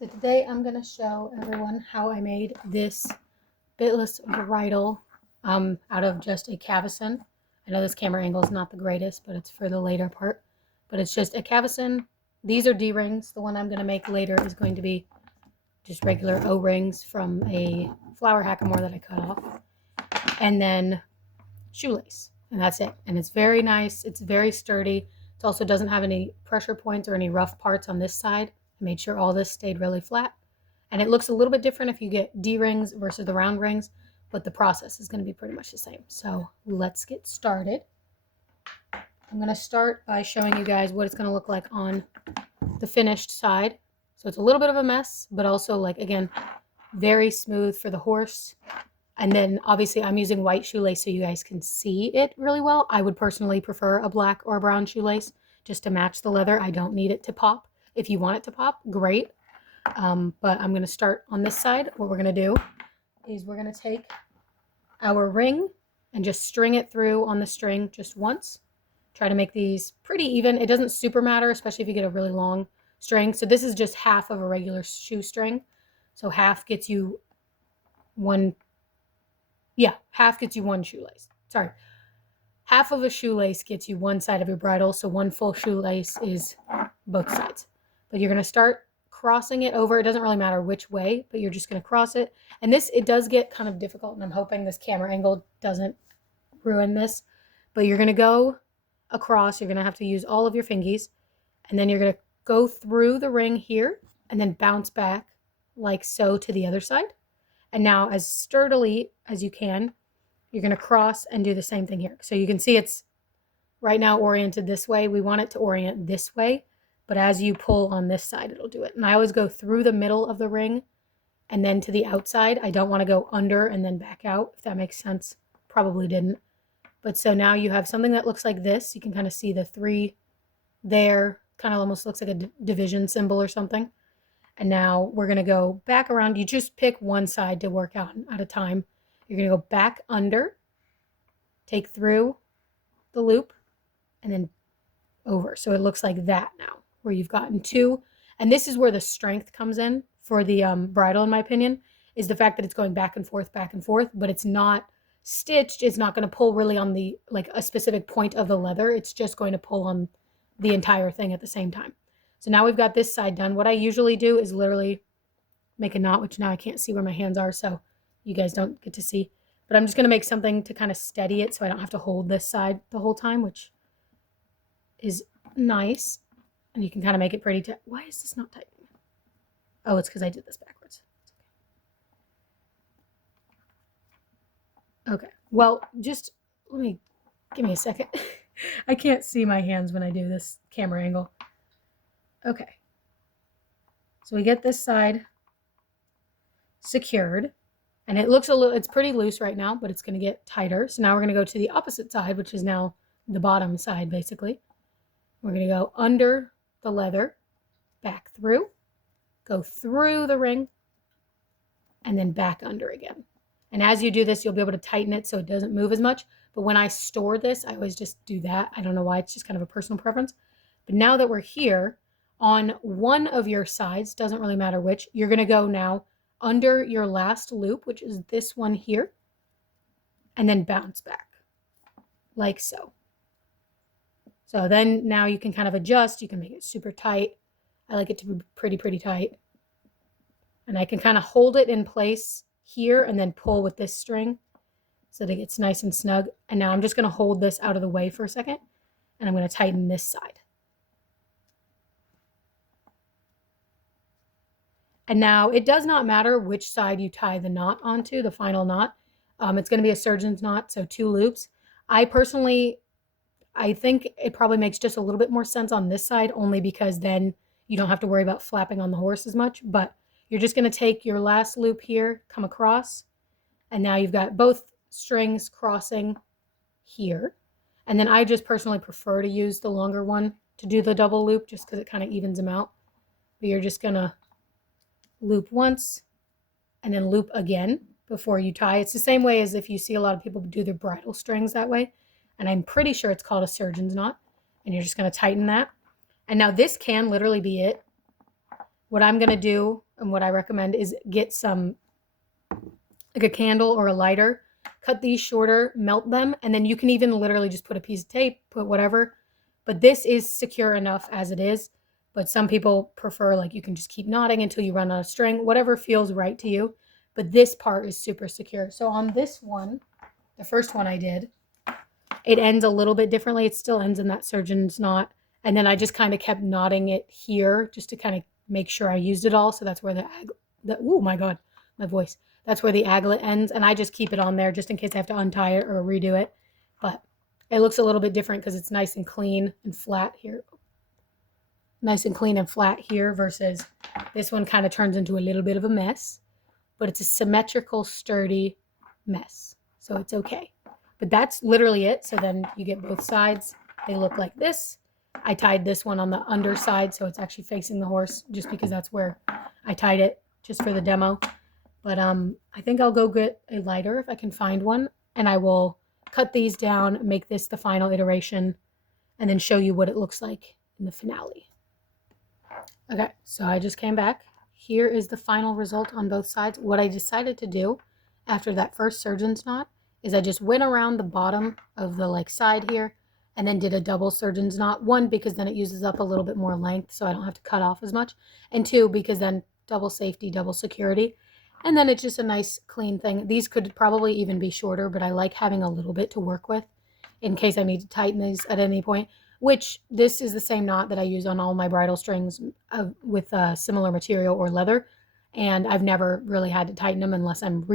So today I'm going to show everyone how I made this bitless bridle out of just a caveson. I know this camera angle is not the greatest, but it's for the later part. But it's just a caveson. These are D-rings. The one I'm going to make later is going to be just regular O-rings from a flower hackamore that I cut off. And then shoelace. And that's it. And it's very nice. It's very sturdy. It also doesn't have any pressure points or any rough parts on this side. I made sure all this stayed really flat. And it looks a little bit different if you get D-rings versus the round rings, but the process is going to be pretty much the same. So let's get started. I'm going to start by showing you guys what it's going to look like on the finished side. So it's a little bit of a mess, but also, like, again, very smooth for the horse. And then obviously I'm using white shoelace so you guys can see it really well. I would personally prefer a black or a brown shoelace just to match the leather. I don't need it to pop. If you want it to pop, great. But I'm going to start on this side. What we're going to do is we're going to take our ring and just string it through on the string just once. Try to make these pretty even. It doesn't super matter, especially if you get a really long string. So this is just half of a regular shoestring. So half gets you one. Yeah, half gets you one shoelace. Sorry. Half of a shoelace gets you one side of your bridle. So one full shoelace is both sides. But you're going to start crossing it over. It doesn't really matter which way, but you're just going to cross it. And this, it does get kind of difficult, and I'm hoping this camera angle doesn't ruin this. But you're going to go across. You're going to have to use all of your fingies. And then you're going to go through the ring here and then bounce back like so to the other side. And now, as sturdily as you can, you're going to cross and do the same thing here. So you can see it's right now oriented this way. We want it to orient this way. But as you pull on this side, it'll do it. And I always go through the middle of the ring and then to the outside. I don't want to go under and then back out, if that makes sense. Probably didn't. But so now you have something that looks like this. You can kind of see the three there. Kind of almost looks like a division symbol or something. And now we're going to go back around. You just pick one side to work on at a time. You're going to go back under, take through the loop, and then over. So it looks like that now, where you've gotten two. And this is where the strength comes in for the bridle, in my opinion, is the fact that it's going back and forth, but it's not stitched. It's not going to pull really on the, like, a specific point of the leather. It's just going to pull on the entire thing at the same time. So now we've got this side done. What I usually do is literally make a knot, which now I can't see where my hands are, so you guys don't get to see. But I'm just going to make something to kind of steady it so I don't have to hold this side the whole time, which is nice. And you can kind of make it pretty tight. Why is this not tightening? Oh, it's because I did this backwards. Okay. Well, just give me a second. I can't see my hands when I do this camera angle. Okay. So we get this side secured. And it looks it's pretty loose right now, but it's going to get tighter. So now we're going to go to the opposite side, which is now the bottom side, basically. We're going to go under the leather, back through, go through the ring, and then back under again. And as you do this, you'll be able to tighten it so it doesn't move as much. But when I store this, I always just do that. I don't know why. It's just kind of a personal preference. But now that we're here, on one of your sides, doesn't really matter which, you're going to go now under your last loop, which is this one here, and then bounce back like so. So then now you can kind of adjust. You can make it super tight. I like it to be pretty tight. And I can kind of hold it in place here and then pull with this string so that it gets nice and snug. And now I'm just going to hold this out of the way for a second, and I'm going to tighten this side. And now it does not matter which side you tie the knot onto, the final knot. It's going to be a surgeon's knot, so 2 loops. I think it probably makes just a little bit more sense on this side, only because then you don't have to worry about flapping on the horse as much. But you're just going to take your last loop here, come across, and now you've got both strings crossing here. And then I just personally prefer to use the longer one to do the double loop, just because it kind of evens them out. But you're just going to loop once and then loop again before you tie. It's the same way as if you see a lot of people do their bridle strings that way. And I'm pretty sure it's called a surgeon's knot. And you're just going to tighten that. And now this can literally be it. What I'm going to do, and what I recommend is get some, like a candle or a lighter, cut these shorter, melt them, and then you can even literally just put a piece of tape, put whatever. But this is secure enough as it is. But some people prefer, like, you can just keep knotting until you run out of string, whatever feels right to you. But this part is super secure. So on this one, the first one I did, it ends a little bit differently. It still ends in that surgeon's knot. And then I just kind of kept knotting it here just to kind of make sure I used it all. So that's where oh my God, my voice. That's where the aglet ends. And I just keep it on there just in case I have to untie it or redo it. But it looks a little bit different because it's nice and clean and flat here. Nice and clean and flat here versus this one kind of turns into a little bit of a mess. But it's a symmetrical, sturdy mess. So it's okay. But that's literally it. So then you get both sides. They look like this. I tied this one on the underside, so it's actually facing the horse just because that's where I tied it just for the demo. But I think I'll go get a lighter if I can find one, and I will cut these down, make this the final iteration, and then show you what it looks like in the finale. Okay, so I just came back. Here is the final result on both sides. What I decided to do after that first surgeon's knot is I just went around the bottom of the like side here and then did a double surgeon's knot. One, because then it uses up a little bit more length so I don't have to cut off as much. And two, because then double safety, double security. And then it's just a nice clean thing. These could probably even be shorter, but I like having a little bit to work with in case I need to tighten these at any point, which this is the same knot that I use on all my bridle strings with similar material or leather. And I've never really had to tighten them unless I'm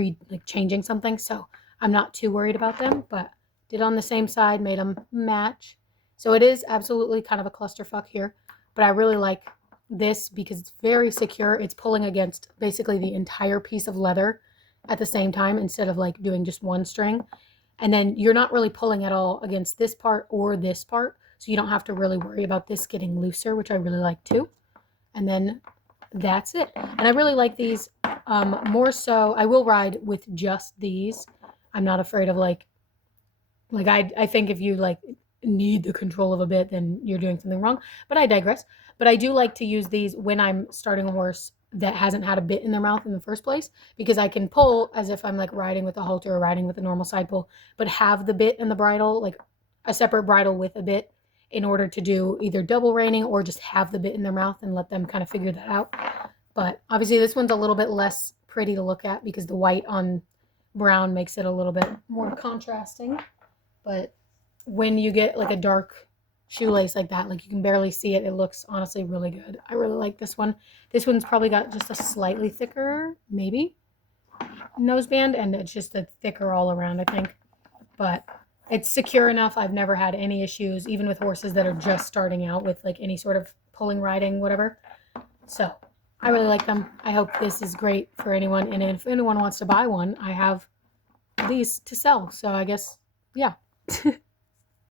changing something. So I'm not too worried about them, but did on the same side, made them match. So it is absolutely kind of a clusterfuck here, but I really like this because it's very secure. It's pulling against basically the entire piece of leather at the same time instead of like doing just one string. And then you're not really pulling at all against this part or this part. So you don't have to really worry about this getting looser, which I really like too. And then that's it. And I really like these more so. I will ride with just these. I'm not afraid of like I think if you like need the control of a bit, then you're doing something wrong. But I digress. But I do like to use these when I'm starting a horse that hasn't had a bit in their mouth in the first place, because I can pull as if I'm like riding with a halter or riding with a normal side pull, but have the bit in the bridle, like a separate bridle with a bit, in order to do either double reining or just have the bit in their mouth and let them kind of figure that out. But obviously this one's a little bit less pretty to look at because the white on brown makes it a little bit more contrasting. But when you get like a dark shoelace like that, like you can barely see it, it looks honestly really good. I really like this one. This one's probably got just a slightly thicker, maybe, noseband, and it's just a thicker all around, I think. But it's secure enough. I've never had any issues, even with horses that are just starting out with like any sort of pulling, riding, whatever. So I really like them. I hope this is great for anyone. And if anyone wants to buy one, I have these to sell. So I guess, yeah.